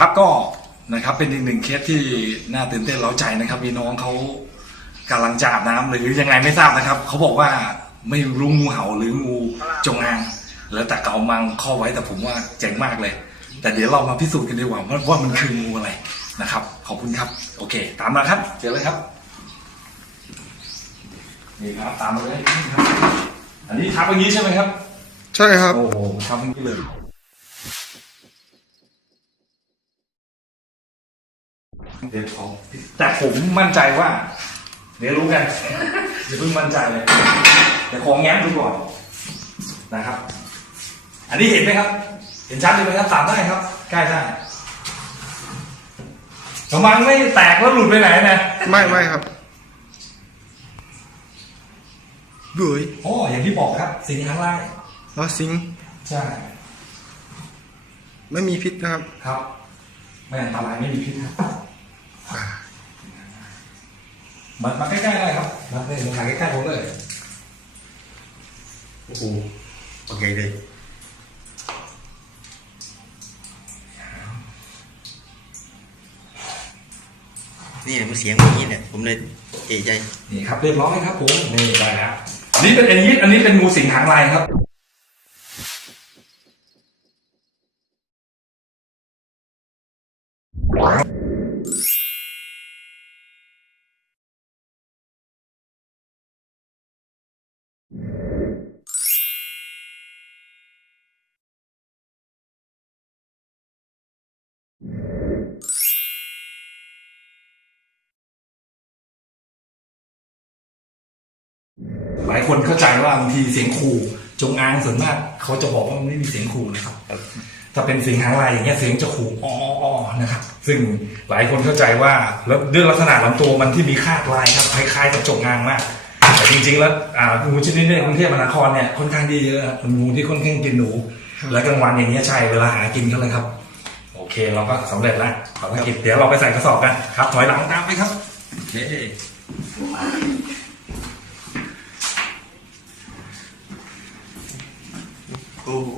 ครับก็นะครับเป็นอีกหนึ่งเคสที่น่าตื่นเต้นเร้าใจนะครับ มีน้องเขากำลังจะอาบน้ำหรือยังไงไม่ทราบนะครับ เขาบอกว่าไม่รู้งูเห่าหรืองูจงอางแล้วแต่เก่ามังข้อไว้แต่ผมว่าเจ๋งมากเลย แต่เดี๋ยวเรามาพิสูจน์กันดีกว่าว่าว่ามันคืองูอะไรนะครับ ขอบคุณครับ โอเค ตามมาครับเจอเลยครับนี่ครับตามมาเลยนี่ครับ อันนี้ทับอย่างนี้ใช่ไหมครับ ใช่ครับ โอ้โหทับอย่างนี้เลย เดี๋ยวของแต่ผมมั่นใจว่า เดี๋ยวรู้กันอย่าเพิ่งมั่นใจเลยเดี๋ยวของแง้มดูก่อนนะครับ อันนี้เห็นไหมครับ เห็นชัดเลยไหมครับตามได้ครับใกล้ได้กระมังไม่แตกแล้วหลุดไปไหนนะไม่ไม่ครับเบื่อโอ้อย่างที่บอกครับสิ่งข้างล่างแล้วสิงใช่ไม่มีพิษนะครับ ครับ ไม่อันตรายไม่มีพิษครับ มามาใกล้ๆได้ครับมาเลยมาถ่ายใกล้ๆผมเลยโอ้โหโอเคเลยนี่แหละมันเสียงอย่างนี้แหละผมเลยเอะใจนี่ครับเรียบร้อยครับผมนี่ได้แล้วอันนี้เป็นอันนี้อันนี้เป็นงูสิงหางลายครับ หลายคนเข้าใจว่าบางทีเสียงขู่จงอางส่วนมากเขาจะบอกว่ามันไม่มีเสียงขู่นะครับ ถ้าเป็นเสียงหางลายอย่างเงี้ยเสียงจะขู่อ้ออ้อนะครับซึ่งหลายคนเข้าใจว่าแล้วด้วยลักษณะลำตัวมันที่มีคาดลายครับคล้ายๆกับจงอางมากแต่ จริง ๆ แล้วอ่างูชนิดนี้ในกรุงเทพมหานครเนี่ยค่อนข้างดีเยอะเป็นงูที่ค่อนข้างกินหนู และกลางวันอย่างเงี้ยใช่เวลาหากินเขาเลยครับ โอเคเราก็สำเร็จแล้วภารกิจเดี๋ยวเราไปใส่กระสอบกันครับถอยหลังตามไปครับโอเคโอ้โ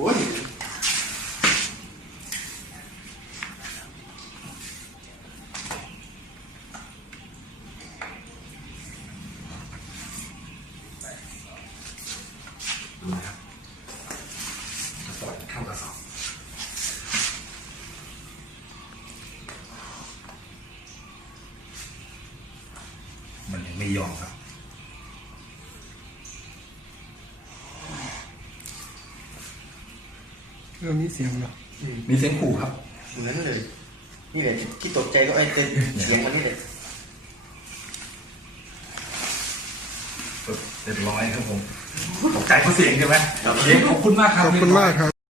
ดูนะครับกระสอบเข้ากระสอบมันยังไม่ยอมครับเรื่องนี้เสียงเหรอมีเสียงขู่ครับ เหมือนเลย นี่แหละที่ตกใจก็ไอ้เป็นเสียงมันนี่แหละ เรียบร้อยครับผมตกใจเพราะเสียงใช่ไหมโอเคขอบคุณมากครับ ขอบคุณมากครับ